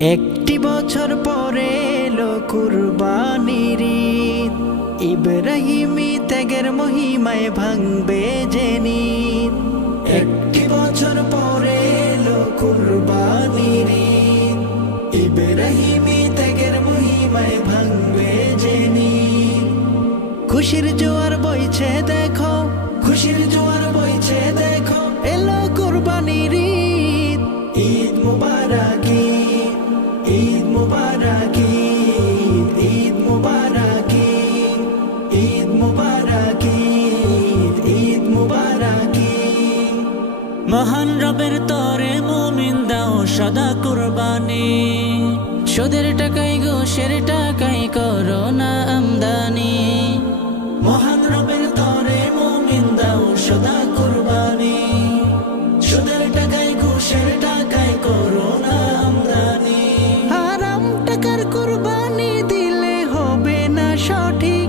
একটি বছর পরে এলো কুরবানির ঈদ। ইব্রাহিমী ত্যাগের মহিমায় ভাঙবে যে নিদ। একটি বছর পরে এলো কুরবানির ঈদ। ইব্রাহিমী ত্যাগের মহিমায় ভাঙবে যে নিদ। খুশির জোয়ার বইছে দেখো, খুশির জোয়ার বইছে দেখো, এলো কুরবানির ঈদ। ঈদ মুবারক ঈদ, ঈদ মুবারক ঈদ, ঈদ মুবারক ঈদ, ঈদ মুবারক ঈদ, ঈদ মুবারক ঈদ। মহান রবের তরে মুমিন দাও সদা কুরবানি। সুদের টাকায় ঘুষের টাকায় করো না আমদানি। মহান রবের তরে মুমিন দাও সদা কুরবানি। সুদের টাকায় ঘুষের টাকায় করো না আমদানি। হারাম টাকার কুরবানি দিলে হবে না সঠিক।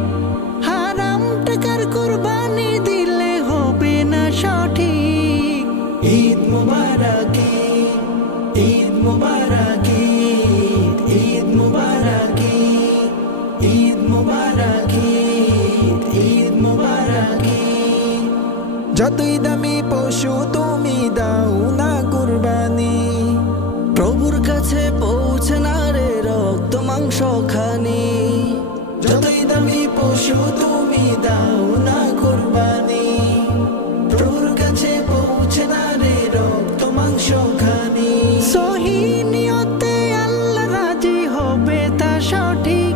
হারাম টাকার কুরবানি দিলে হবে না সঠিক। ঈদ মুবারক ঈদ, ঈদ মুবারক ঈদ, ঈদ মুবারক ঈদ, ঈদ মুবারক ঈদ, ঈদ মুবারক ঈদ। যতই দামি পশু তুমি দাও না কুরবানি, প্রভুর কাছে পৌঁছে না রে রক্ত মাংস খানি। যতই দামি পশু তুমি দাও না কুরবানি, প্রভুর কাছে পৌঁছে না রে রক্ত মাংস খানি। সহি নিয়তে আল্লাহ রাজি হবে তা সঠিক।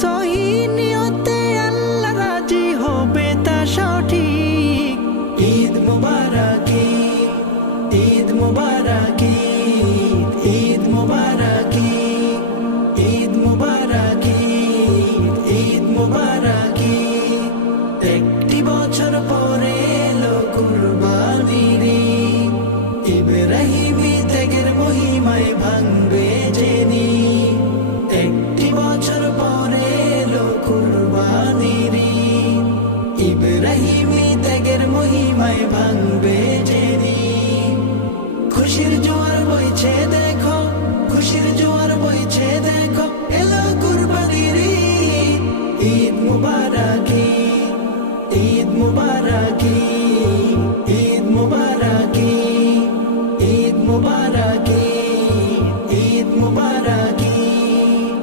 সহি নিয়তে আল্লাহ রাজি হবে তা সঠিক। ঈদ মুবারক ঈদ, ঈদ মুবারক ঈদ, ঈদ মুবারক ঈদ, ঈদ মুবারক ঈদ, ঈদ মুবারক ঈদ। একটি বছর পরে এলো কুরবানির ঈদ। ইব্রাহিমী ত্যাগের মহিমায় ভাঙবে যে নিদ। একটি বছর পরে এলো কুরবানির ঈদ। ইব্রাহিমী ত্যাগের মহিমায় ভাঙবে যে নিদ। খুশির জোয়ার বইছে দেখো, খুশির জোয়ার বইছে দেখো, এলো কুরবানির ঈদ। ঈদ মুবারক ঈদ, ঈদ মুবারক ঈদ, ঈদ মুবারক ঈদ, ঈদ মুবারক ঈদ, ঈদ মুবারক ঈদ।